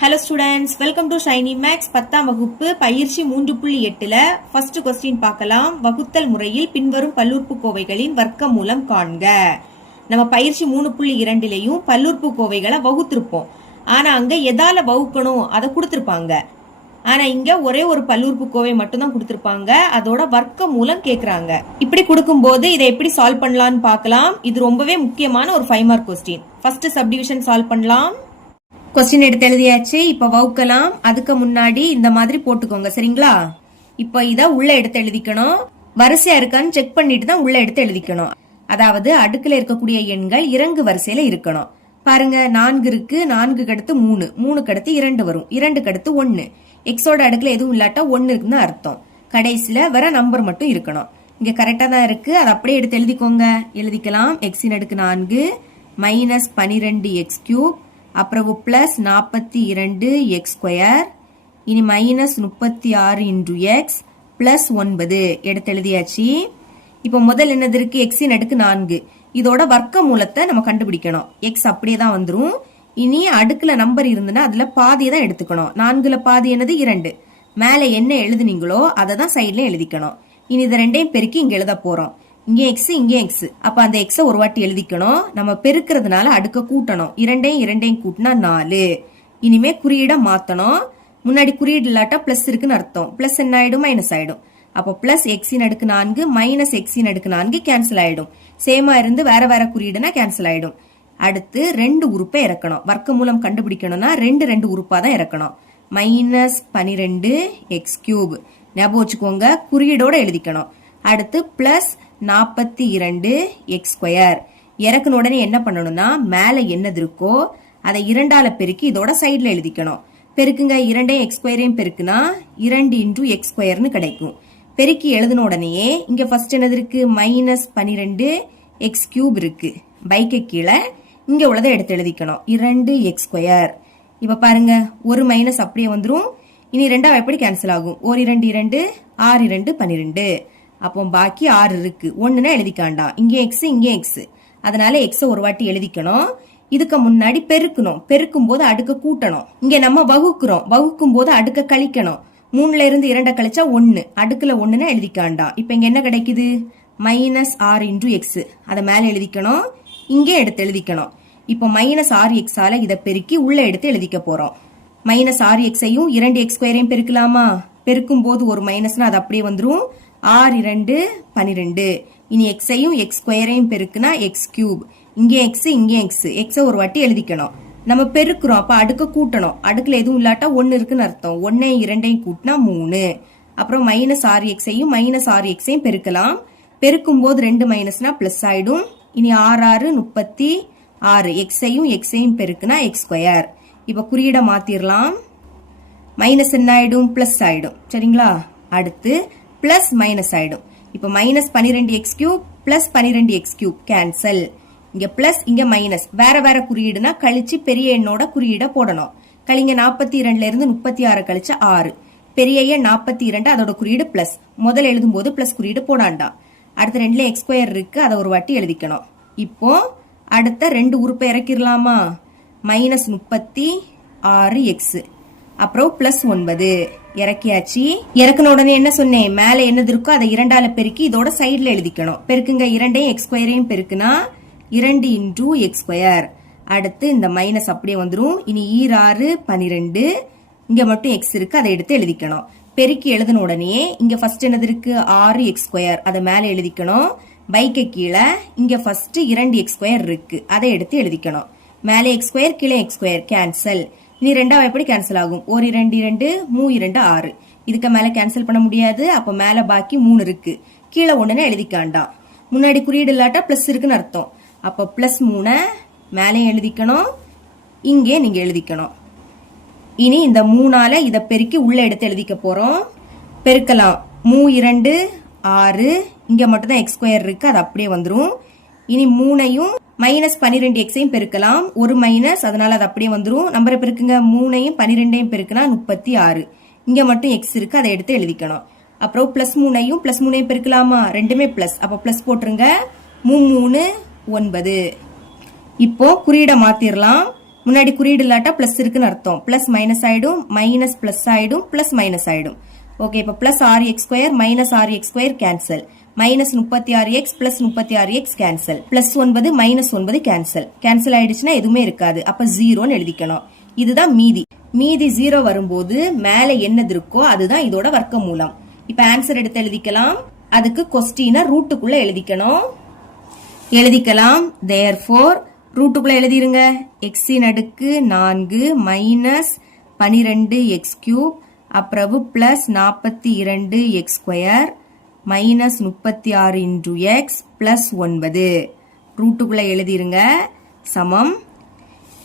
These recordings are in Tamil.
Hello students, welcome to Shiny Max 10ஆம் வகுப்பு பயிற்சி 3.8ல ஃபர்ஸ்ட் क्वेश्चन பார்க்கலாம். வகுத்தல் முறையில் பின்வரும் பல்லுறுப்புக்கோவைகளின் வர்க்கமூலம் காண்க. நம்ம பயிற்சி 3.2லயும் பல்லுறுப்புக்கோவைகளை வகுத்திருப்போம். ஆனா அங்க எதால வகுக்கணும் அத கொடுத்திருப்பாங்க. ஆனா இங்க ஒரே ஒரு பல்லுறுப்புக்கோவை மட்டும் தான் கொடுத்திருப்பாங்க. அதோட வர்க்கமூலம் கேக்குறாங்க. இப்படி கொடுக்கும்போது இதை எப்படி சால்வ் பண்ணலாம்னு பார்க்கலாம். இது ரொம்பவே முக்கியமான ஒரு 5 mark question. First subdivision solve பண்ணலாம். क्वेश्चन எடுத்து எழுதியாச்சு. இப்ப வகுக்கலாம். அதுக்கு முன்னாடி இந்த மாதிரி போட்டுக்கோங்க, சரிங்களா? இப்ப இத உள்ள எடுத்து எழுதிக்கணும். வரிசையா இருக்கான்னு செக் பண்ணிட்டு தான் உள்ள எடுத்து எழுதிக்கணும். அதாவது அடுக்குல இருக்கக்கூடிய எண்கள் இறங்கு வரிசையில இருக்கணும். பாருங்க, 4 இருக்கு, 4க்கு அடுத்து 3, 3க்கு அடுத்து 2 வரும், 2க்கு அடுத்து 1. எக்ஸோட அடுக்குல எதுவும் இல்லாட்டா 1 இருக்குன்னு அர்த்தம். கடைசியில வர நம்பர் மட்டும் இருக்கணும். இங்க கரெக்டா தான் இருக்கு. அதை அப்படியே எடுத்து எழுதிக்கோங்க. எழுதிக்கலாம். எக்ஸின் அடுக்கு 4 மைனஸ் 12 எக்ஸ் கியூப், அப்புறம் பிளஸ் 42 எக்ஸ் ஸ்கொயர், இனி மைனஸ் 36 இன்டு எக்ஸ் பிளஸ் 9 எடுத்து எழுதியாச்சு. இப்போ முதல் என்னது இருக்கு? எக்ஸின் அடுக்கு 4. இதோட வர்க்க மூலத்தை நம்ம கண்டுபிடிக்கணும். எக்ஸ் அப்படியே தான் வந்துரும். இனி அடுக்குல நம்பர் இருந்துன்னா அதுல பாதியை தான் எடுத்துக்கணும். 4ல பாதி என்னது? 2. மேல என்ன எழுதுனீங்களோ அதை தான் சைட்ல எழுதிக்கணும். இனி இதை ரெண்டையும் பெருக்கி இங்க எழுத போறோம். இங்க எக்ஸ், இங்க எக்ஸ். அப்ப அந்த எக்ஸ ஒரு வாட்டி எழுதிக்கணும். நம்ம பெருக்கிறதுனால அடுக்க கூட்டணும். இரண்டையும் கூட்டினா 4. இனிமே குறியீட மாத்தணும். முன்னாடி குறியீடு இல்லாட்டா பிளஸ் இருக்குன்னு அர்த்தம். பிளஸ் என்ன ஆயிடும்? மைனஸ் ஆயிடும். அப்போ பிளஸ் எக்ஸின் அடுக்கு 4 மைனஸ் எக்ஸின் அடுக்கு 4 கேன்சல் ஆயிடும். சேமா இருந்து வேற வேற குறியீடுனா கேன்சல் ஆயிடும். அடுத்து 2 உறுப்பை இறக்கணும். வர்க்க மூலம் கண்டுபிடிக்கணும்னா 2 உறுப்பா தான் இறக்கணும். மைனஸ் 12 எக்ஸ் கியூப் ஞாபகம் வச்சுக்கோங்க. குறியீடோட எழுதிக்கணும். அடுத்து பிளஸ் 42 எக்ஸ் ஸ்கொயர். இறக்குன உடனே என்ன பண்ணணும்னா மேல என்னது இருக்கோ அதை 2ஆல பெருக்கி இதோட சைட்ல எழுதிக்கணும். பெருக்குங்க. 2 எக்ஸ் ஸ்கொயரையும் பெருக்குனா 2 இன்டூ எக்ஸ் ஸ்கொயர்னு கிடைக்கும். பெருக்கி எழுதின உடனே இங்க ஃபர்ஸ்ட் என்னது இருக்கு? மைனஸ் 12 எக்ஸ் கியூப் இருக்கு. பைக்கு கீழே இங்க உள்ளதை எடுத்து எழுதிக்கணும். 2 எக்ஸ் ஸ்கொயர். இப்ப பாருங்க, ஒரு மைனஸ் அப்படியே வந்துரும். இனி 2 எப்படி கேன்சல் ஆகும்? 1 2 2 6 2 12. அப்போ பாக்கி 6 இருக்கு. 1னா எழுதிக்காண்டாம். இங்க எக்ஸ், இங்க எக்ஸ். அதனால எக்ஸ ஒரு வாட்டி எழுதிக்கணும். இதுக்கு முன்னாடி பெருக்கணும். பெருக்கும் போது அடுக்க கூட்டணும். இங்க நம்ம வகுக்கிறோம். வகுக்கும் போது அடுக்க கழிக்கணும். 3ல இருந்து 2 கழிச்சா 1. அடுக்குல 1னா எழுதிக்காண்டாம். இப்ப இங்க என்ன கிடைக்குது? Minus 6 into X. அதை மேல எழுதிக்கணும். இங்கே எடுத்து எழுதிக்கணும். இப்போ மைனஸ் 6 எக்ஸால இதை பெருக்கி உள்ள எடுத்து எழுதிக்க போறோம். மைனஸ் 6 எக்ஸையும் 2 எக்ஸ் ஸ்கொயரையும் பெருக்கலாமா? பெருக்கும் போது ஒரு மைனஸ்னா அது அப்படியே வந்துரும். 6 2 12. இனி எக்ஸையும் எக்ஸ் ஸ்கொயரையும் பெருக்குனா எக்ஸ் கியூப். இங்க எக்ஸ், இங்க எக்ஸ். எக்ஸ ஒரு வாட்டி எழுதிக்கணும். நம்ம பெருக்குறோம். அப்ப அடுக்க கூட்டணும். அடுக்குல எதுவும் இல்லாட்டா 1 இருக்குன்னு அர்த்தம். 1 2 கூட்டினா 3. அப்புறம் மைனஸ் 6 எக்ஸையும் மைனஸ் 6 எக்ஸையும் பெருக்கலாம். பெருக்கும் போது 2 மைனஸ்னா பிளஸ் ஆயிடும். இனி 6 36 எக்ஸையும் எக்ஸையும் பெருக்குனா எக்ஸ் ஸ்கொயர். இப்ப குறியீட மாத்திரலாம். மைனஸ் என்ன ஆயிடும்? பிளஸ் ஆயிடும். சரிங்களா? அடுத்து பிளஸ் மைனஸ் ஆயிடும். இப்ப minus 12 X cube plus 12 X cube cancel. இங்க பிளஸ், இங்க மைனஸ். வேற வேற குறியீடுனா கழிச்சு பெரிய எண்ணோட குறியீட போடணும். கழிங்க. 42ல இருந்து 36 கழிச்சு 6. பெரிய எண் 42, அதோட குறியீடு பிளஸ். முதல் எழுதும் போது பிளஸ் குறியீடு போடாண்டா. அடுத்த 2ல எக்ஸ் ஸ்கொயர் இருக்கு. அதை ஒரு வாட்டி எழுதிக்கணும். இப்போ அடுத்த 2 உறுப்பை இறக்கிடலாமா? மைனஸ் 36 எக்ஸ், அப்புறம் பிளஸ் 9 இறக்கியாச்சு. இறக்குன உடனே என்ன சொன்னேன்? மேல என்னது இருக்கோ அதை 2ஆல பெருக்கி இதோட சைட்ல எழுதிக்கணும். பெருக்குங்க. 2 எக்ஸ் ஸ்கொயரையும் பெருக்குனா 2 இன்டூ எக்ஸ் ஸ்கொயர். அடுத்து இந்த மைனஸ் அப்படியே வந்துரும். இனி 6 12. இங்க மட்டும் எக்ஸ் இருக்கு. அதை எடுத்து எழுதிக்கணும். பெருக்கி எழுதின உடனே இங்க ஃபர்ஸ்ட் என்னது இருக்கு? 6 எக்ஸ் ஸ்கொயர். அதை மேல எழுதிக்கணும். பைக்கு கீழே இங்க ஃபர்ஸ்ட் 2 எக்ஸ் ஸ்கொயர் இருக்கு. அதை எடுத்து எழுதிக்கணும். மேல எக்ஸ் ஸ்கொயர், கீழே எக்ஸ் ஸ்கொயர் கேன்சல். இனி 2 எப்படி கேன்சல் ஆகும்? 1 2 2 3 2 6. இதுக்கு மேல கேன்சல் பண்ண முடியாது. அப்ப மேல பாக்கி 3 இருக்கு. கீழே 1ன்னு எழுதிக்காண்டாம். முன்னாடி குறியீடு இல்லாட்டா பிளஸ் இருக்குன்னு அர்த்தம். அப்ப பிளஸ் 3 மேலே எழுதிக்கணும். இங்கே நீங்க எழுதிக்கணும். இனி இந்த 3ஆல இத பெருக்கி உள்ள எடுத்து எழுதிக்க போறோம். பெருக்கலாம். 3 2 6. இங்க மட்டும் தான் எக்ஸ் ஸ்கொயர் இருக்கு. அது அப்படியே வந்துரும். இனி 3ஐயும் மைனஸ் 12 எக்ஸையும் பெருக்கலாம். ஒரு மைனஸ், அதனால அது அப்படியே வந்துரும். நம்பரை பெருக்குங்க. 3ஐயும் 12ஐயும் பெருக்குனா 36. இங்க மட்டும் எக்ஸ் இருக்கு. அதை எடுத்து எழுதிக்கணும். அப்புறம் பிளஸ் 3ஐயும் பிளஸ் 3ஐயும் பெருக்கலாமா? ரெண்டுமே பிளஸ். அப்ப பிளஸ் போட்டுருங்க. 3 3 9. இப்போ குறியீட மாத்திரலாம். முன்னாடி குறியீடு இல்லாட்டா பிளஸ் இருக்குன்னு அர்த்தம். பிளஸ் மைனஸ் ஆயிடும், மைனஸ் பிளஸ் ஆயிடும், பிளஸ் மைனஸ் ஆயிடும். ஓகே, இப்ப plus 6x² minus 6x² cancel. Minus 36x plus 36x cancel. Plus 9 minus 9 cancel. Cancel ஆயிடுச்சுன்னா எதுவுமே இருக்காது. அப்ப 0ன்னு எழுதிக்கணும். இதுதான் மீதி. மீதி 0 வரும்போது மேல என்னது இருக்கோ அதுதான் இதோட வர்க்கமூலம். இப்ப ஆன்சர் எடுத்து எழுதிக்கலாம். அதுக்கு கொஸ்டினை ரூட்டுக்குள்ள எழுதிக்கலாம். therefore ரூட்டுக்குள்ள எழுதிருங்க. x-இன் அடுக்கு 4 மைனஸ் 12x³ அப்புறம் plus 42x² minus 36 into X plus 9 ரூட்டுக்குள்ள எழுதிருங்க சமம்.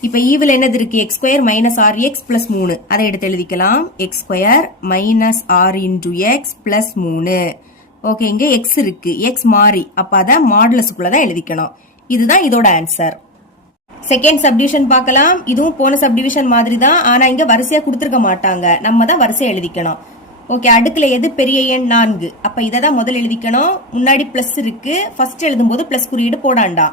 இப்ப ஈவில் என்னது இருக்கு? x² மைனஸ் 6x பிளஸ் 3 அதை எடுத்து எழுதிக்கலாம். x² minus 6 into X plus 3. Okay, இங்க எக்ஸ் இருக்கு, எக்ஸ் மாறி, அப்ப அதை மாடுலஸுக்குள்ளதான் எழுதிக்கணும். இதுதான் இதோட ஆன்சர். செகண்ட் சப்டிவிஷன் பார்க்கலாம். இதுவும் போன சப்டிவிஷன் மாதிரி தான், ஆனா இங்க வரிசையா கொடுத்துருக்க மாட்டாங்க, நம்ம தான் வரிசையா எழுதிக்கணும். ஓகே, அடுக்குல எது பெரிய எண் 4, அப்ப இதை தான் முதல்ல எழுதிக்கணும். முன்னாடி பிளஸ் இருக்கு, ஃபர்ஸ்ட் எழுதும் போது பிளஸ் குறியீடு போடாண்டா.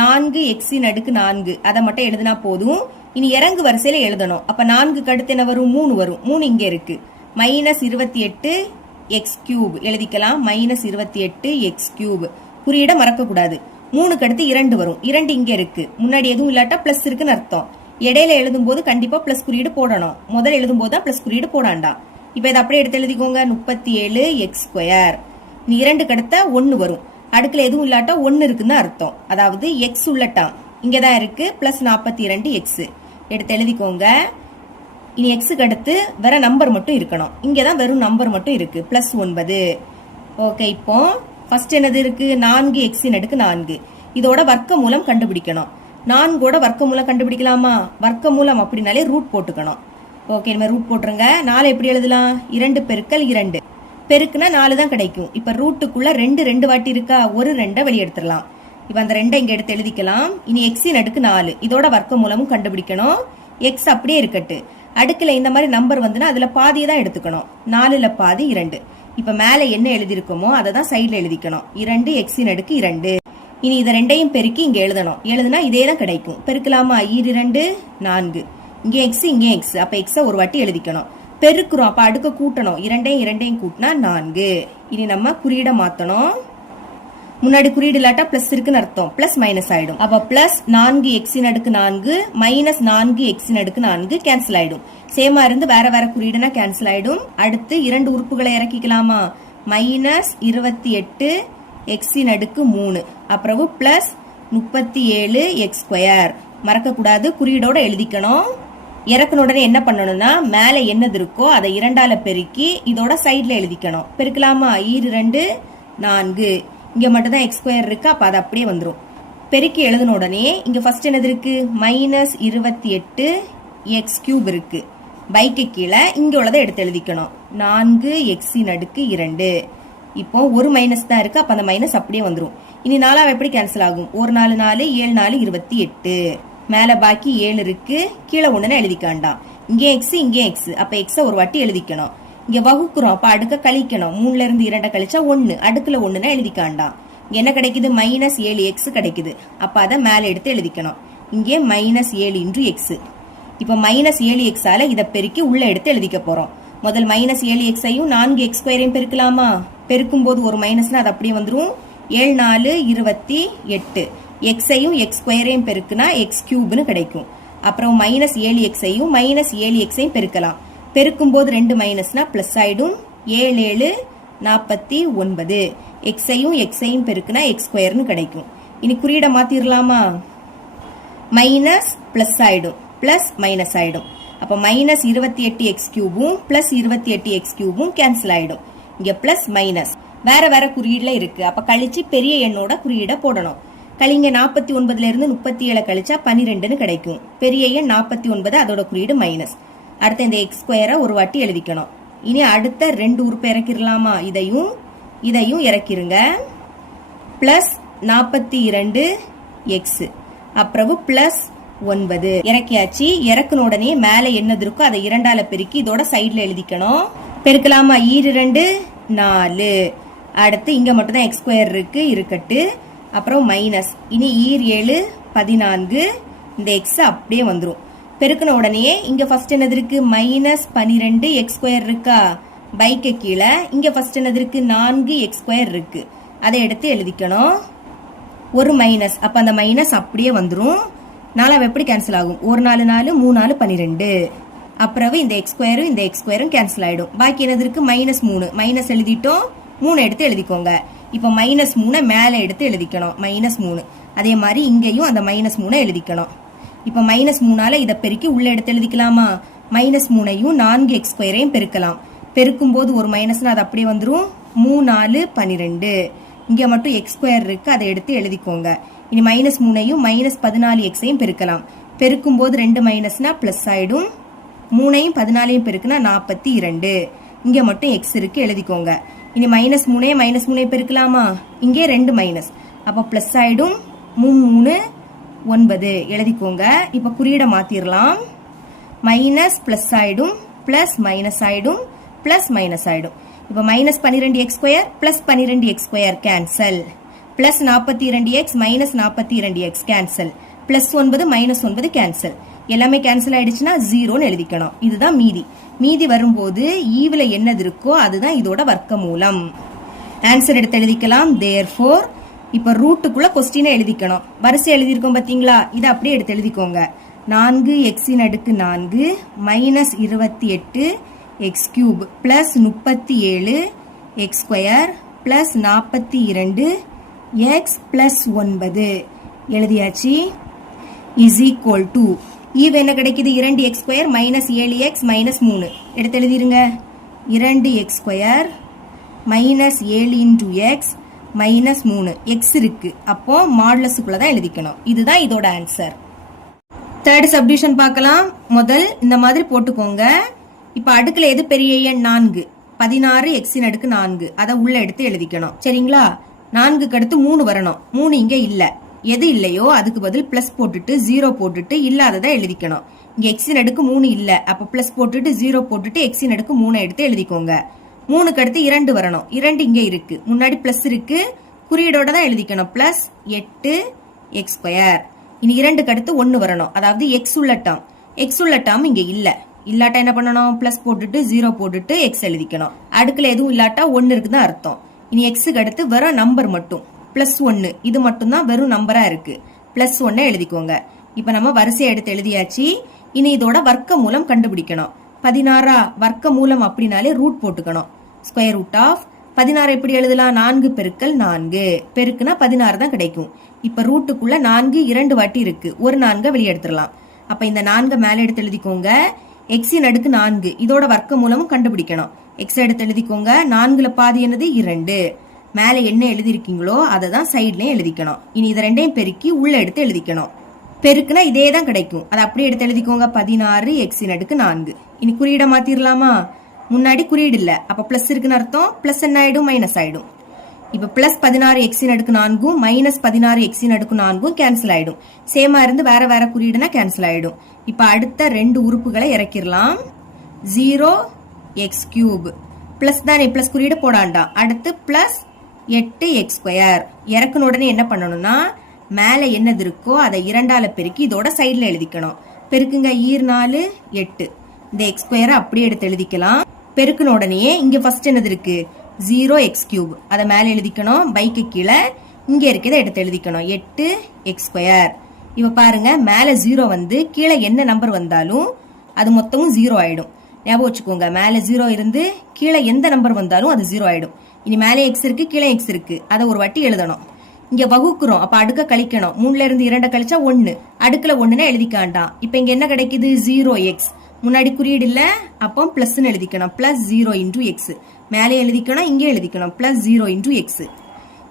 4x-இன் அடுக்கு 4 அதை மட்டும் எழுதினா போதும். இனி இறங்கு வரிசையில எழுதணும். அப்ப 4க்கு அடுத்து என்ன வரும்? 3 வரும். 3 இங்க இருக்கு. மைனஸ் 28x³ எழுதிக்கலாம். மைனஸ் 28x³ குறியீட மறக்க கூடாது. 3க்கு அடுத்து 2 வரும். 2 இங்க இருக்கு. முன்னாடி எதுவும் இல்லாட்டா பிளஸ் இருக்குன்னு அர்த்தம். இடையில எழுதும் போது கண்டிப்பா பிளஸ் குறியீடு போடணும். முதல்ல எழுதும் போது தான் பிளஸ் குறியீடு போடாண்டா. இப்ப இதை அப்படியே எடுத்து எழுதிக்கோங்க. 37x². 2க்கு அடுத்த 1 வரும். அடுக்குல எதுவும் இல்லாட்டா 1 இருக்குன்னு அர்த்தம். அதாவது எக்ஸ் உள்ளட்டாம் இங்கதான் இருக்கு. பிளஸ் 42x எடுத்து எழுதிக்கோங்க. இனி எக்ஸுக்கு அடுத்து வேற நம்பர் மட்டும் இருக்கணும். இங்கதான் வெறும் நம்பர் மட்டும் இருக்கு. பிளஸ் 9. ஓகே, இப்போ ஃபர்ஸ்ட் என்னது இருக்கு? 4x-இன் அடுக்கு 4. இதோட வர்க்க மூலம் கண்டுபிடிக்கணும். 4ஓட வர்க்க மூலம் கண்டுபிடிக்கலாமா? வர்க்க மூலம் அப்படின்னாலே ரூட் போட்டுக்கணும். ஓகே, நம்ம ரூட் போட்டுருங்க. 4 எப்படி எழுதலாம்? 2 பெருக்கல் 2 பெருக்குனா 4 தான் கிடைக்கும். இப்ப ரூட்டுக்குள்ள 2 வாட்டி இருக்கா? ஒரு 2 வெளியெடுத்துடலாம். இப்ப அந்த 2 இங்க எடுத்து எழுதிக்கலாம். இனி x-இன் அடுக்கு 4 இதோட வர்க்க மூலமும் கண்டுபிடிக்கணும். x அப்படியே இருக்கட்டு. அடுக்குல இந்த மாதிரி நம்பர் வந்துன்னா அதுல பாதியை தான் எடுத்துக்கணும். 4ல பாதி 2. இப்ப மேல என்ன எழுதிருக்கோமோ அதை தான் சைட்ல எழுதிக்கணும். 2x-இன் அடுக்கு 2. இனி இதை 2ஐயும் பெருக்கி இங்க எழுதணும். எழுதுனா இதே தான் கிடைக்கும். பெருக்கலாமா? 2 4. இங்க எக்ஸ் இங்க எக்ஸ். அப்ப எக்ஸ ஒரு வாட்டி எழுதிக்கணும். பெருக்குறோம், அப்ப அடுக்க கூட்டணும். 2ஐயும் கூட்டினா 4. இனி நம்ம குறியீட மாத்தணும். முன்னாடி குறியீடு இல்லாட்டா பிளஸ் இருக்குன்னு அர்த்தம். பிளஸ் மைனஸ் ஆயிடும். அப்ப பிளஸ் 4x-இன் அடுக்கு 4 மைனஸ் 4x-இன் அடுக்கு 4 கேன்சல் ஆயிடும். சேமா இருந்து வேற வேற குறியீடுனா கேன்சல் ஆயிடும். அடுத்து 2 உறுப்புகளை இறக்கிக்கலாமா? மைனஸ் 28x-இன் அடுக்கு 3 அப்புறம் பிளஸ் 37x². மறக்க கூடாது, குறியீடோட எழுதிக்கணும். இறக்குன உடனே என்ன பண்ணணும்னா மேல என்னது இருக்கோ அதை 2ஆல பெருக்கி இதோட சைட்ல எழுதிக்கணும். பெருக்கலாமா? 2 4. இங்க மட்டும் தான் x² இருக்கு, அப்ப அது அப்படியே வந்துடும். பெருக்கி எழுதின உடனே இங்க ஃபர்ஸ்ட் என்னது இருக்கு? மைனஸ் 28x³ இருக்கு. பைக்கு கீழே இங்க உள்ளதை எடுத்து எழுதிக்கணும். 4x-இன் அடுக்கு 2. இப்போ ஒரு மைனஸ் தான் இருக்கு, அப்ப அந்த மைனஸ் அப்படியே வந்துடும். இனி 4 எப்படி கேன்சல் ஆகும்? 1 4 4 7 4 28. மேல பாக்கி 7 இருக்கு, கீழே 1 எழுதிக்காண்டாம். இங்கே எக்ஸ் இங்கே எக்ஸ், அப்ப எக்ஸ ஒரு வாட்டி எழுதிக்கணும். இங்க வகுக்கிறோம், அப்ப அடுக்க கழிக்கணும். 3ல இருந்து 2 கழிச்சா 1, அடுக்குல 1 எழுதிக்காண்டாம். என்ன கிடைக்குது? மைனஸ் 7x கிடைக்குது. அப்ப அதை மேல எடுத்து எழுதிக்கணும். இங்கே மைனஸ் 7 இன்டு எக்ஸ். இப்ப மைனஸ் 7x-ஆல இதை பெருக்கி உள்ள எடுத்து எழுதிக்க போறோம். முதல் மைனஸ் 7x-ஐயும் 4x² பெருக்கலாமா? பெருக்கும் போது ஒரு மைனஸ்னா அது அப்படியே வந்துடும். 7 4 28. x-ஐயும் x² பெருக்குனா x³ கிடைக்கும். அப்புறம் மைனஸ் 7x-ஐயும் மைனஸ் 7x-ஐயும் பெருக்கலாம். பெருக்கும் போது 2 மைனஸ்னா பிளஸ் ஆயிடும். 7 7 49. x-ஐயும் x-ஐயும் பெருக்குனா x² கிடைக்கும். இனி குறியீட மாத்திரலாமா? மைனஸ் பிளஸ் ஆயிடும், பிளஸ் மைனஸ் ஆயிடும். அப்ப minus 28x³ plus 28x³ cancel ஆயிடும். இங்க பிளஸ் மைனஸ் வேற வேற குறியீடுல இருக்கு. அப்ப கழிச்சு பெரிய எண்ணோட குறியீட போடணும். கழிங்க 49ல இருந்து 37 கழிச்சா 12 கிடைக்கும். பெரிய எண் 49, அதோட குறியீடு மைனஸ். அடுத்த இந்த x² ஒரு வாட்டி எழுதிக்கணும். இனி அடுத்த 2 உறுப்பு இறக்கிடலாமா? இதையும் இறக்கிருங்க. பிளஸ் 42x அப்புறம் பிளஸ் 9 இறக்கியாச்சு. இறக்குன உடனே மேல என்னது இருக்கோ அதை 2ஆல பெருக்கி இதோட சைட்ல எழுதிக்கணும். பெருக்கலாமா? 2 4. அடுத்து இங்க மட்டும் தான் x² இருக்கு, இருக்கட்டு. அப்புறம் மைனஸ். இனி 7 14. இந்த x அப்படியே வந்துடும். பெருக்கின உடனே இங்க ஃபர்ஸ்ட் என்னது இருக்கு மைனஸ் 12 எக்ஸ் ஸ்கொயர் இருக்கா, பைக்கு கீழே இங்க ஃபர்ஸ்ட் என்னது இருக்கு 4 எக்ஸ் ஸ்கொயர் இருக்கு, அதை எடுத்து எழுதிக்கணும். ஒரு மைனஸ், அப்ப அந்த மைனஸ் அப்படியே வந்துடும். 4 எப்படி கேன்சல் ஆகும், 1 4 4 3 4 12. அப்புறம் இந்த எக்ஸ் ஸ்கொயரும் இந்த எக்ஸ் ஸ்கொயரும் கேன்சல் ஆயிடும். பாக்கி என்னது இருக்கு மைனஸ் 3, மைனஸ் எழுதிட்டோம், 3 எடுத்து எழுதிக்கோங்க. இப்போ மைனஸ் 3 மேலே எடுத்து எழுதிக்கணும், மைனஸ் 3. அதே மாதிரி இங்கேயும் அந்த மைனஸ் 3 எழுதிக்கணும். இப்போ மைனஸ் 3ஆல இதை பெருக்கி உள்ள எடுத்து எழுதிக்கலாமா, மைனஸ் 3ஐயும் 4 எக்ஸ் ஸ்கொயரையும் பெருக்கலாம். பெருக்கும் போது ஒரு மைனஸ்னா அது அப்படியே வந்துடும், 3 4 12. இங்க மட்டும் எக்ஸ் ஸ்கொயர் இருக்கு, அதை எடுத்து எழுதிக்கோங்க. இனி மைனஸ் 3ஐயும் மைனஸ் 14 எக்ஸையும் பெருக்கலாம். பெருக்கும் போது 2 மைனஸ்னா பிளஸ் ஆயிடும், 3ஐயும் 14ஐயும் பெருக்குனா 42. இங்க மட்டும் எக்ஸ் இருக்கு, எழுதிக்கோங்க. இனி மைனஸ் 3ஐயும் மைனஸ் 3ஐயும் பெருக்கலாமா, இங்கே 2 மைனஸ், அப்ப பிளஸ் ஆயிடும், 3 9 எழுதிக்கோங்க. இப்ப குறியீடை மாத்திரலாம், மைனஸ் பிளஸ் ஆயிடும், பிளஸ் மைனஸ் ஆயிடும், பிளஸ் மைனஸ் ஆயிடும். இப்ப minus 12 X square plus 12 X square cancel, plus 42 X minus 42 X cancel, plus 9 minus 9 cancel. எல்லாமே கேன்சல் ஆயிடுச்சுன்னா 0ன்னு எழுதிக்கணும். இதுதான் மீதி. மீதி வரும்போது ஈவில என்னது இருக்கோ அதுதான் இதோட வர்க்க மூலம். ஆன்சர் எடுத்து எழுதிக்கலாம். தேர்ஃபோர் இப்ப ரூட்டுக்குள்ள கொஸ்டினை எழுதிக்கணும். வரிசை எழுதியிருக்கோம் பாத்தீங்களா, இதை அப்படியே எடுத்து எழுதிக்கோங்க. 4 எக்ஸின் அடுக்கு 4 minus 28 X cube plus 37 X square plus 42 X plus 9 எழுதியாச்சு. இஸ் ஈக்குவல் டு ஈவ் என்ன கிடைக்குது, 2 X square minus 7 X minus 3 எடுத்து எழுதிருங்க. 2 X square minus 7 into X minus 3 X இருக்கு, அப்போ மாடுலஸுக்குள்ளதான் எழுதிக்கணும். இதுதான் இதோட ஆன்சர். தேர்ட் சப்டிவிஷன் பார்க்கலாம். முதல் இந்த மாதிரி போட்டுக்கோங்க. இப்ப அடுக்குல எது பெரிய எண் 4, 16 எக்ஸின் அடுக்கு 4, அதை உள்ள எடுத்து எழுதிக்கணும். சரிங்களா, 4க்கு அடுத்து 3 வரணும். 3 இங்க இல்ல, எது இல்லையோ அதுக்கு பதில் பிளஸ் போட்டுட்டு 0 போட்டுட்டு இல்லாததை எழுதிக்கணும். இங்க எக்ஸின் அடுக்கு 3 இல்ல, அப்ப பிளஸ் போட்டுட்டு 0 போட்டுட்டு எக்ஸின் அடுக்கு 3 எடுத்து எழுதிக்கோங்க. 3க்கு அடுத்து 2 வரணும், 2 இங்க இருக்கு, முன்னாடி பிளஸ் இருக்கு, குறியீடோட தான் எழுதிக்கணும். Plus 8 X square. இனி 2க்கு அடுத்து 1 வரணும், அதாவது எக்ஸ் உள்ள டேர்ம். எக்ஸ் உள்ள டேர்ம் இங்க இல்ல, இல்லாட்டா என்ன பண்ணணும், பிளஸ் போட்டுட்டு 0 போட்டுட்டு எக்ஸ் எழுதிக்கணும். அடுக்குல எதுவும் இல்லாட்டா 1 இருக்குதான் அர்த்தம். இனி எக்ஸுக்கு அடுத்து வெறும் நம்பர் மட்டும், பிளஸ் 1, இது மட்டும் தான் வெறும் நம்பரா இருக்கு, பிளஸ் 1 எழுதிக்கோங்க. இப்ப நம்ம வரிசையை எடுத்து எழுதியாச்சு. இனி இதோட வர்க்க மூலம் கண்டுபிடிக்கணும். 16 வர்க்க மூலம் அப்படின்னாலே ரூட் போட்டுக்கணும். ஸ்கொயர் ரூட் ஆஃப் 16 எப்படி எழுதலாம், 4 பெருக்கல் 4 பெருக்குனா 16 தான் கிடைக்கும். இப்ப ரூட்டுக்குள்ள 4 2 வாட்டி இருக்கு, ஒரு 4 வெளியே எடுத்துடலாம். அப்ப இந்த 4 மேல எடுத்து எழுதிக்கோங்க. எக்ஸின் அடுக்கு 4, இதோட வர்க்க மூலமும் கண்டுபிடிக்கணும். எக்ஸ் எடுத்து எழுதிக்கோங்க. 4ல பாதி என்னது 2, மேல என்ன எழுதிருக்கீங்களோ அதை தான் சைட்லயும் எழுதிக்கணும். இனி இதை ரெண்டையும் பெருக்கி உள்ள எடுத்து எழுதிக்கணும். பெருக்குனா இதே தான் கிடைக்கும், அதை அப்படியே எடுத்து எழுதிக்கோங்க. 16 எக்ஸின் அடுக்கு 4. இனி குறியீடை மாத்திரலாமா, முன்னாடி குறியீடு இல்ல, அப்ப பிளஸ் இருக்குன்னு அர்த்தம். பிளஸ் என்ன ஆயிடும், மைனஸ் ஆயிடும். இப்ப பிளஸ் 16 எக்ஸின் அடுக்கு 4 மைனஸ் 16 எக்ஸின் அடுக்கு 4 கேன்சல் ஆயிடும். சேமா இருந்து வேற வேற குறியீடுனா கேன்சல் ஆயிடும். இப்ப அடுத்த 2 உறுப்புகளை இறக்கிடலாம். 0 எக்ஸ் கியூப் பிளஸ் தானே, பிளஸ் குறியீடு போடாண்டா. அடுத்து பிளஸ் 8 எக்ஸ் ஸ்கொயர். இறக்குன உடனே என்ன பண்ணணும்னா மேல என்னது இருக்கோ அதை 2ஆல பெருக்கி இதோட சைட்ல எழுதிக்கணும். பெருக்குங்க, 4 8. இந்த எக்ஸ் ஸ்கொயரை அப்படியே எடுத்து எழுதிக்கலாம். பெருக்குன உடனே இங்க ஃபர்ஸ்ட் என்னது இருக்கு, 0 எக்ஸ் கியூப், அதை மேல எழுதிக்கணும். பைக்கு கீழே இங்க இருக்கிறத எடுத்து எழுதிக்கணும், 8 எக்ஸ் ஸ்கொயர். இப்ப பாருங்க, மேல 0 வந்து கீழே என்ன நம்பர் வந்தாலும் அது மொத்தமும் 0 ஆயிடும். ஞாபகம் வச்சுக்கோங்க, மேல 0 இருந்து கீழே எந்த நம்பர் வந்தாலும் அது 0 ஆயிடும். இனி மேலே எக்ஸ் இருக்கு, கீழே எக்ஸ் இருக்கு, அதை ஒரு வாட்டி எழுதணும். இங்க வகுக்கிறோம், அப்ப அடுக்க கழிக்கணும். 3ல இருந்து 2 கழிச்சா 1, அடுக்குல 1ன்னு எழுதிக்காண்டாம். இப்ப இங்க என்ன கிடைக்குது, 0 எக்ஸ். முன்னாடி குறியீடு இல்ல, அப்போ பிளஸ்ன்னு எழுதிக்கணும். பிளஸ் 0 இன்டூ எக்ஸ் மேலே எழுதிக்கணும், இங்கே எழுதிக்கணும். Plus 0 into X.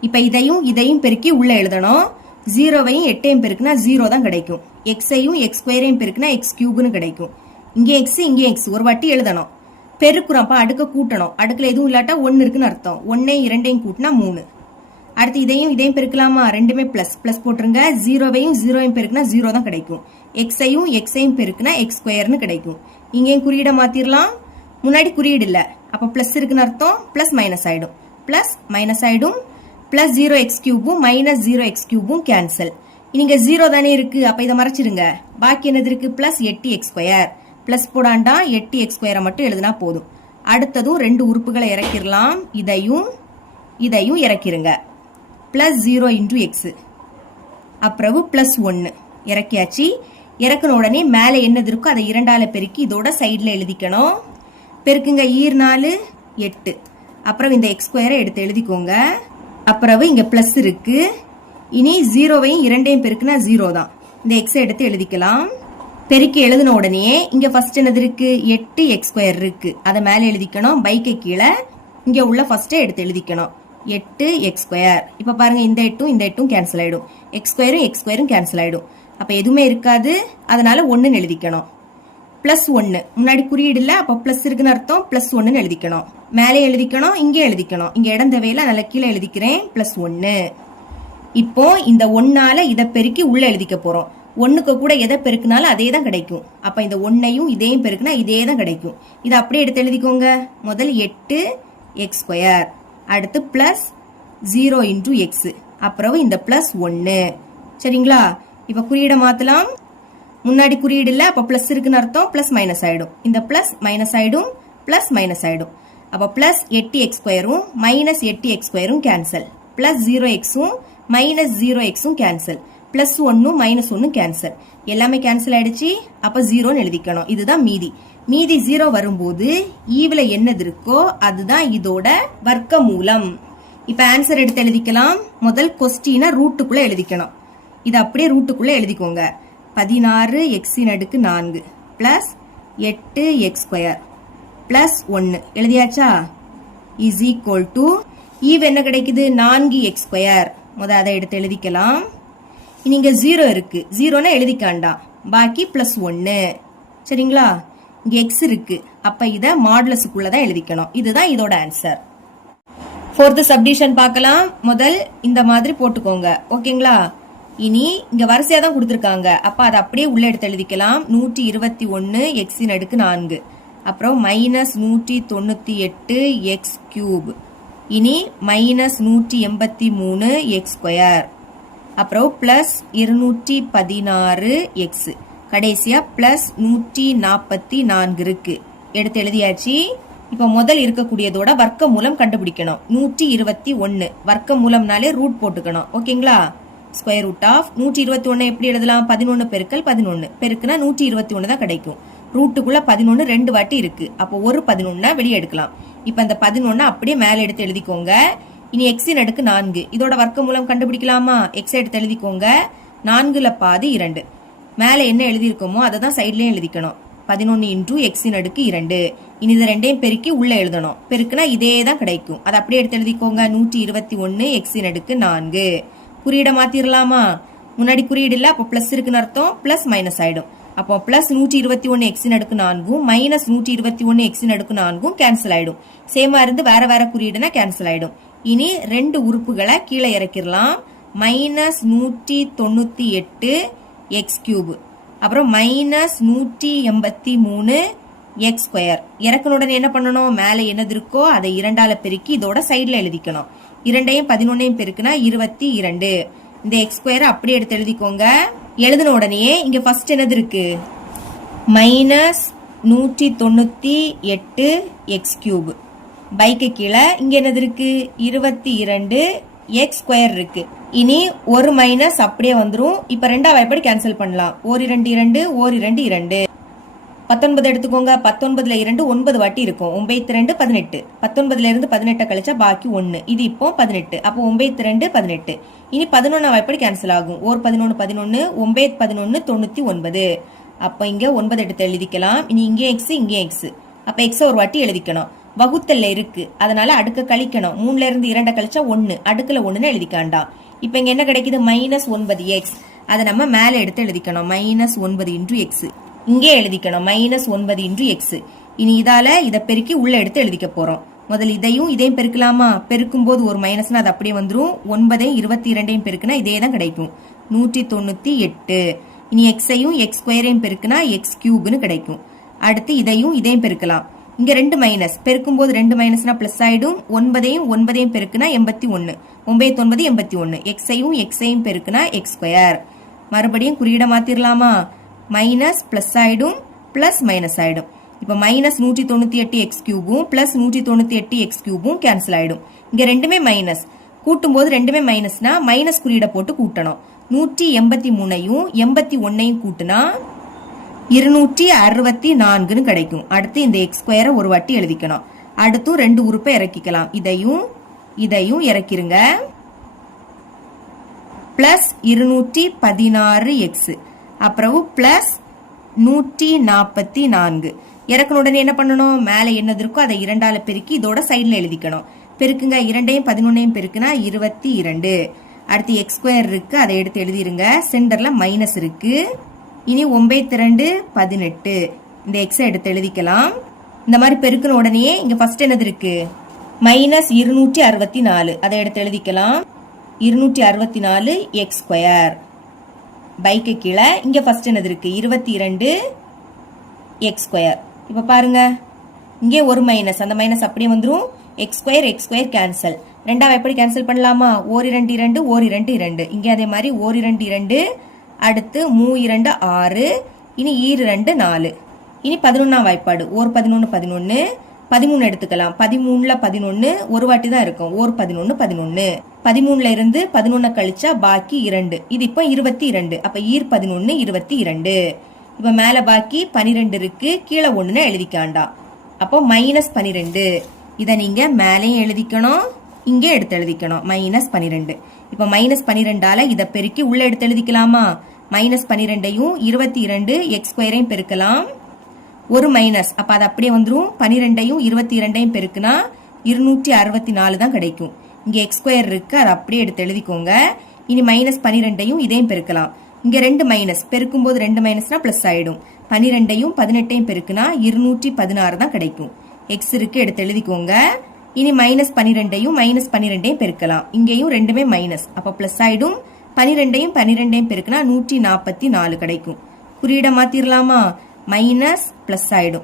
இப்ப இதையும் பெருக்கி உள்ள எழுதணும். 0வையும் 8ஐயும் பெருக்குனா 0 தான் கிடைக்கும். எக்ஸையும் எக்ஸ் ஸ்கொயரையும் பெருக்குனா எக்ஸ் கியூப்னு கிடைக்கும். இங்கே எக்ஸ், இங்கே எக்ஸ், ஒரு வாட்டி எழுதணும். பெருக்குறோம், அப்ப அடுக்க கூட்டணும். அடுக்குல எதுவும் இல்லாட்டா 1 இருக்குன்னு அர்த்தம். 1ஐயும் 2ஐயும் கூட்டினா 3. அடுத்து இதையும் பெருக்கலாமா, ரெண்டுமே பிளஸ் பிளஸ் போட்டுருங்க. 0வையும் 0ஐயும் பெருக்குனா 0 தான் கிடைக்கும். எக்ஸையும் எக்ஸையும் பெருக்குனா எக்ஸ் ஸ்கொயர்னு கிடைக்கும். இங்கேயும் குறியீடை மாத்திரலாம். முன்னாடி குறியீடு இல்ல, அப்ப பிளஸ் இருக்குன்னு அர்த்தம். பிளஸ் மைனஸ் ஆயிடும், பிளஸ் மைனஸ் ஆயிடும். பிளஸ் 0 எக்ஸ் கியூபும் மைனஸ் 0 எக்ஸ் கியூபும் கேன்சல். இங்க 0 தானே இருக்கு, அப்ப இதை மறைச்சிருங்க. பாக்கி என்னது இருக்கு, பிளஸ் 8x². பிளஸ் போடாண்டா 8x² மட்டும் எழுதுனா போதும். அடுத்ததும் ரெண்டு உறுப்புகளை இறக்கிடலாம். இதையும் இறக்கிருங்க. பிளஸ் 0 × x, அப்புறம் பிளஸ் 1 இறக்கியாச்சு. இறக்குன உடனே மேலே என்னது இருக்கோ அதை 2ஆல பெருக்கி இதோட சைடில் எழுதிக்கணும். பெருக்குங்க, 4 8. அப்புறம் இந்த x² எடுத்து எழுதிக்கோங்க. அப்புறம் இங்க பிளஸ் இருக்கு. இனி 0வையும் 2ஐயும் பெருக்குனா 0 தான். இந்த x எடுத்து எழுதிக்கலாம். பெருக்கி எழுதின உடனே இங்க ஃபர்ஸ்ட் என்னது இருக்கு, 8x² இருக்கு, அதை மேலே எழுதிக்கணும். பைக்கு கீழே இங்க உள்ள ஃபர்ஸ்ட் எடுத்து எழுதிக்கணும், 8x². இப்ப பாருங்க, இந்த 8ம் கேன்சல் ஆயிடும், x²ம் கேன்சல் ஆயிடும். அப்ப எதுவுமே இருக்காது, அதனால 1 எழுதிக்கணும். பிளஸ் 1 முன்னாடி குறியீடு இல்ல, அப்ப பிளஸ் இருக்குன்னு அர்த்தம். பிளஸ் 1 எழுதிக்கணும். மேலே எழுதிக்கணும், இங்கே எழுதிக்கணும். இங்க இடம் தேவையில்ல, நல்ல கீழே எழுதிக்கிறேன், பிளஸ் 1. இப்போ இந்த 1ஆல இதை பெருக்கி உள்ள எழுதிக்க போறோம். 1க்கு கூட எதை பெருக்குனாலும் அதே தான் கிடைக்கும். அப்ப இந்த 1ஐயும் இதையும் பெருக்குனா இதே தான் கிடைக்கும். இதை அப்படியே எடுத்து எழுதிக்கோங்க. முதல் 8x², அடுத்து பிளஸ் 0 × x, அப்புறம் இந்த பிளஸ் 1. சரிங்களா? இப்ப குறியீடை மாத்தலாம். முன்னாடி குறியீடு இல்ல, அப்ப பிளஸ் இருக்குன்னு அர்த்தம். பிளஸ் மைனஸ் ஆயிடும். இந்த பிளஸ் மைனஸ் ஆயிடும், பிளஸ் மைனஸ் ஆயிடும். அப்ப பிளஸ் 8x²ம் மைனஸ் 8x²ம் கேன்சல். பிளஸ் 0xம் மைனஸ் 0xம் கேன்சல். பிளஸ் 1ம் மைனஸ் 1ம் கேன்சல். எல்லாமே கேன்சல் ஆயிடுச்சு. அப்ப 0ன்னு எழுதிக்கணும். இதுதான் மீதி. மீதி 0 வரும்போது ஈவுல என்னது இருக்கோ அதுதான் இதோட வர்க்க மூலம். இப்ப ஆன்சர் எடுத்து எழுதிக்கலாம். முதல் கொஸ்டினை ரூட்டுக்குள்ள எழுதிக்கணும். இது அப்படியே ரூட்டுக்குள்ள எழுதிக்கோங்க. 16x⁴ பிளஸ் 8x² பிளஸ் 1 எழுதியாச்சா? இஸ் ஈக்குவல் டு ஈவ் என்ன கிடைக்குது, 4x². முதல் அதை எடுத்து எழுதிக்கலாம். இங்க 0 இருக்கு, 0னா எழுதிக்காண்டாம். பாக்கி பிளஸ் 1. சரிங்களா? இங்க x இருக்கு, அப்ப இத மாடுலஸுக்குள்ளதான் எழுதிக்கணும். இதுதான் இதோட ஆன்சர். 4th சப்டிவிஷன் பார்க்கலாம். முதல் இந்த மாதிரி போட்டுக்கோங்க. ஓகேங்களா? இனி இங்க வரிசையா தான் கொடுத்துருக்காங்க, அப்ப அதை அப்படியே உள்ள எடுத்து எழுதிக்கலாம். 121x⁴ அப்புறம் மைனஸ் 198x³. இனி மைனஸ் 183x², அப்புறம் பிளஸ் 216x, கடைசியா பிளஸ் 144 இருக்கு. எடுத்து எழுதியாச்சு. இப்ப முதல் இருக்கக்கூடியதோட வர்க்க மூலம் கண்டுபிடிக்கணும். 121 வர்க்க மூலம்னாலே ரூட் போட்டுக்கணும். ஓகேங்களா? ஸ்கொயர் ரூட் ஆஃப் 121 எப்படி எழுதலாம், 11 பெருக்கல் 11 பெருக்குனா 121 தான் கிடைக்கும். ரூட்டுக்குள்ள 11 2 வாட்டி இருக்கு, அப்போ ஒரு 11 வெளியே எடுக்கலாம். இப்ப இந்த 11 அப்படியே மேல எடுத்து எழுதிக்கோங்க. இனி x⁴ இதோட வர்க்க மூலம் கண்டுபிடிக்கலாமா? x எடுத்து எழுதிக்கோங்க. 4ல பாதி 2. மேல என்ன எழுதியிருக்கோமோ அதை தான் சைட்லயும் எழுதிக்கணும். 11 × x⁴. இனி இது ரெண்டையும் பெருக்கி உள்ள எழுதணும். பெருக்குனா இதே தான் கிடைக்கும். அதை அப்படியே எடுத்து எழுதிக்கோங்க. 121x⁴. குறியீடை மாத்திரலாமா? முன்னாடி குறியீடு இல்ல, அப்போ பிளஸ் இருக்குன்னு அர்த்தம். பிளஸ் மைனஸ் ஆயிடும். அப்போ plus 121x⁴ minus 121x⁴ cancel ஆயிடும். சேமா இருந்து வேற வேற குறியீடுனா கேன்சல் ஆயிடும். இனி ரெண்டு உறுப்புகளை கீழே இறக்கிடலாம். மைனஸ் 198x³ அப்புறம் மைனஸ் 183x². இறக்குனுடன் என்ன பண்ணணும், மேலே என்னது இருக்கோ அதை 2ஆல பெருக்கி இதோட சைட்ல எழுதிக்கணும். 2ஐயும் 11ஐயும் பெருக்குனா 22. இந்த x² அப்படியே எடுத்து எழுதிக்கோங்க. எழுதின உடனே இங்க ஃபர்ஸ்ட் என்னது இருக்கு, மைனஸ் 198x³ பைக்கு கீழே இங்க என்னது இருக்கு, 22x² இருக்கு. இனி ஒரு மைனஸ் அப்படியே வந்துரும். இப்ப 2ஆம் வாய்ப்பாடு கேன்சல் பண்ணலாம். 1 2 2 1 2 2. 19 எடுத்துக்கோங்க. 19ல 2 9 வாட்டி இருக்கும். 9 2 18. 19ல இருந்து 18 கழிச்சா பாக்கி 1. இது இப்போ 18. அப்போ 9 2 18. இனி 11ஆம் வாய்ப்பாடு கேன்சல் ஆகும். 1 11 11 9 11 99. அப்ப இங்க 9 எடுத்து எழுதிக்கலாம். இனி இங்கே எக்ஸ் இங்கே எக்ஸ். அப்ப எக்ஸ் ஒரு வாட்டி எழுதிக்கணும். வகுத்தல்ல இருக்கு, அதனால அடுக்க கழிக்கணும். 3ல இருந்து 2 கழிச்சா 1, அடுக்குல 1ன்னு எழுதிக்காண்டாம். இப்ப இங்க என்ன கிடைக்குது, மைனஸ் 9x. அதை நம்ம மேல எடுத்து எழுதிக்கணும். Minus 9 × x. இங்கே எழுதிக்கணும் மைனஸ் 9 × x. இனி இதால இதை பெருக்கி உள்ள எடுத்து எழுதிக்க போறோம். முதல் இதையும் பெருக்கலாமா? பெருக்கும் போது ஒரு மைனஸ்னா அது அப்படியே வந்துரும். 9ஐயும் 22ஐயும் பெருக்குனா இதே தான் கிடைக்கும், 198. இனி எக்ஸையும் x² பெருக்குனா x³ கிடைக்கும். அடுத்து இதையும் பெருக்கலாம். இங்க 2 மைனஸ், பெருக்கும் போது 2 மைனஸ்னா பிளஸ் ஆயிடும். 9ஐயும் பெருக்குனா 81. 9 9 81. எக்ஸையும் பெருக்குனா x². மறுபடியும் குறியீடை மாத்திரலாமா? மைனஸ் பிளஸ் ஆயிடும், பிளஸ் மைனஸ் ஆயிடும். இப்ப மைனஸ் 198 எக்ஸ் கியூபும் பிளஸ் 198 எக்ஸ் கியூபும் கேன்சல் ஆயிடும். இங்க ரெண்டுமே மைனஸ், கூட்டும் போது ரெண்டுமே மைனஸ்னா மைனஸ் குறியீடை போட்டு கூட்டணும். 183ஐயும் 81ஐயும் கூட்டினா 264 கிடைக்கும். அடுத்து இந்த எக்ஸ் ஸ்கொயரை ஒரு வாட்டி எழுதிக்கணும். அடுத்து ரெண்டு உறுப்பை இறக்கிக்கலாம். இதையும் இதையும் இறக்கிருங்க. பிளஸ் 216 எக்ஸ், அப்புறம் பிளஸ் 144. இறக்கணும் உடனே என்ன பண்ணணும்? மேலே என்னது இருக்கோ அதை 2ஆல பெருக்கி இதோட சைடில் எழுதிக்கணும். பெருக்குங்க, 2ஐயும் 11ஐயும் பெருக்குனா 22. அடுத்து எக்ஸ் ஸ்கொயர் இருக்கு, அதை எடுத்து எழுதிருங்க. சென்டர்ல மைனஸ் இருக்கு. இனி 9 18. இந்த எக்ஸை எடுத்து எழுதிக்கலாம். இந்த மாதிரி பெருக்கின உடனே இங்க ஃபர்ஸ்ட் என்னது இருக்கு? மைனஸ் 264. அதை எடுத்து எழுதிக்கலாம். 264 எக்ஸ் ஸ்கொயர். பைக்கு கீழே இங்க ஃபர்ஸ்ட் என்னது இருக்கு? 22 எக்ஸ் ஸ்கொயர். இப்ப பாருங்க, இங்கே ஒரு மைனஸ், அந்த மைனஸ் அப்படியே வந்துடும். X square cancel. ரெண்டாவது எப்படி கேன்சல் பண்ணலாமா? ஓர் 2 2, ஓர் 2 2. இங்கே அதே மாதிரி ஓர் 2 2, அடுத்து 3 2 6, இனி 2 4. இனி 11ஆம் வாய்ப்பாடு. ஓர் 11 11, 13 எடுத்துக்கலாம். 13ல 11 ஒரு வாட்டி தான் இருக்கும். ஓர் 11 11. 13ல இருந்து 11 கழிச்சா பாக்கி 2. இது இப்போ 22. அப்ப 11 22. இப்ப மேல பாக்கி 12 இருக்கு, கீழே 1 எழுதிக்காண்டா. அப்போ மைனஸ் 12. இதை நீங்க மேலேயும் எழுதிக்கணும், இங்கே எடுத்து எழுதிக்கணும். மைனஸ் 12. இப்ப மைனஸ் 12ஆல இதை பெருக்கி உள்ள எடுத்து எழுதிக்கலாமா? மைனஸ் 12ஐயும் 22 எக்ஸ் ஸ்கொயரையும் பெருக்கலாம். ஒரு மைனஸ், அப்ப அது அப்படியே வந்துடும். 12ஐயும் 22ஐயும் பெருக்குனா 264 தான் கிடைக்கும். இங்க எக்ஸ் ஸ்கொயர் இருக்கு, அதை அப்படியே எடுத்து எழுதிக்கோங்க. இனி மைனஸ் 12ஐயும் இதையும் பெருக்கலாம். இங்க 2 மைனஸ், பெருக்கும் போது 2 மைனஸ்னா பிளஸ் ஆயிடும். 12ஐயும் 18ஐயும் பெருக்குனா 216 தான் கிடைக்கும். எக்ஸ் இருக்கு, எடுத்து எழுதிக்கோங்க. இனி மைனஸ் 12ஐயும் மைனஸ் 12ஐயும் பெருக்கலாம். இங்கேயும் ரெண்டுமே மைனஸ், அப்ப பிளஸ் ஆயிடும். 12ஐயும் 12ஐயும் பெருக்குனா 144 கிடைக்கும். குறியீடை மாத்திரலாமா? மைனஸ் பிளஸ் ஆயிடும்,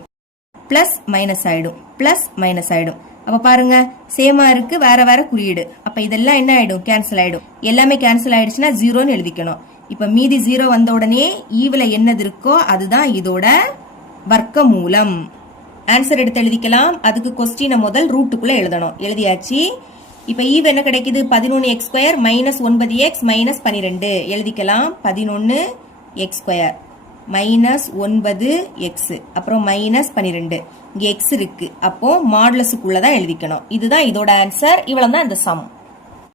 பிளஸ் மைனஸ் ஆயிடும், பிளஸ் மைனஸ் ஆயிடும். அப்ப பாருங்க, சேமா இருக்கு, வேற வேற குறியீடு. அப்ப இதெல்லாம் என்ன ஆயிடும்? கேன்சல் ஆயிடும். எல்லாமே கேன்சல் ஆயிடுச்சுன்னா 0ன்னு எழுதிக்கணும். இப்ப மீதி 0 வந்த உடனே ஈவுல என்னது இருக்கோ அதுதான் இதோட வர்க்க மூலம். ஆன்சர் எடுத்து எழுதிக்கலாம். அதுக்கு கொஸ்டினை முதல் ரூட்டுக்குள்ள எழுதணும். எழுதியாச்சு. இப்ப ஈவ் என்ன கிடைக்குது? 11 X square minus 9 X minus 12 எழுதிக்கலாம். 11 எக்ஸ் ஸ்கொயர் மைனஸ் 9 எக்ஸ், அப்புறம் மைனஸ் 12. இங்க எக்ஸ் இருக்கு, அப்போ மாடுலஸுக்குள்ளதான் எழுதிக்கணும். இதுதான் இதோட ஆன்சர். இவ்வளவுதான் இந்த சம்.